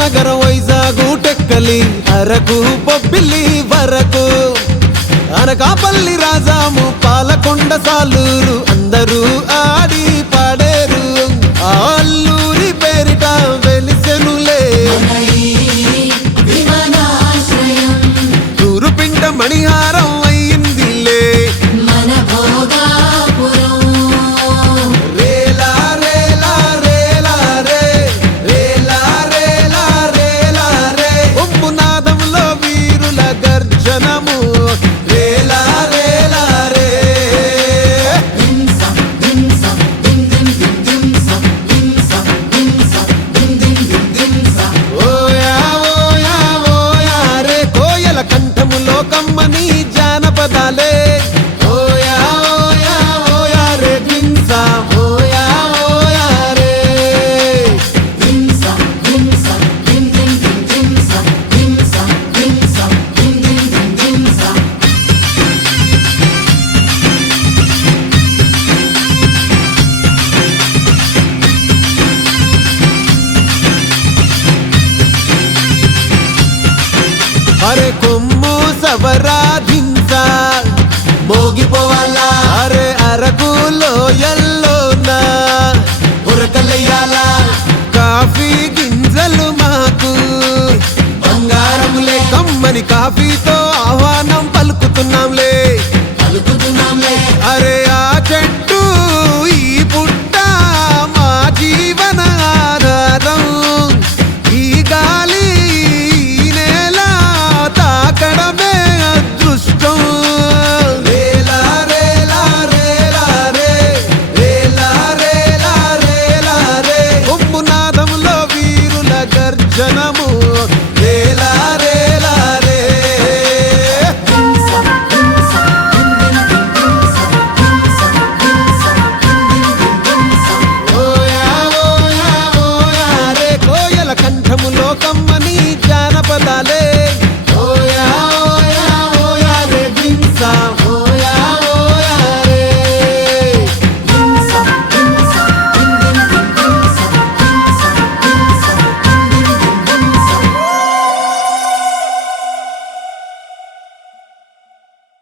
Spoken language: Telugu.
నగర వైజాగు టెక్కలి అరకు బొబ్బిలి వరకు అనకాపల్లి రాజాము పాలకొండ సాలూరు అందరూ ఆడి పాడేరు అల్లూరి పేరిట వెలిసెనులే తూరుపిండ మణిహారం అయ్యిందిలే అరే కొమ్ము సవరాధించా మోగిపోవాలా అరే అరకులో ఎల్లోనా ఉరకలయ్యాలా కాఫీ గింజలు మాకు బంగారములే కమ్మని కాఫీతో ఆహ్వానం పలుకుతున్నాంలే అరే ఆ చెట్టు ఈ పుట్ట మా జీవన ఆధారం ఈ గాలి తాకడమే అదృష్టం రేలా రేలా రేలా రే రేలా రేలా రేలా రే కొమ్మునాదంలో వీరుల గర్జనము రేలా రేలా రే ఓయా ఓయా ఓయా రే కోయల కంఠములో కమ్మ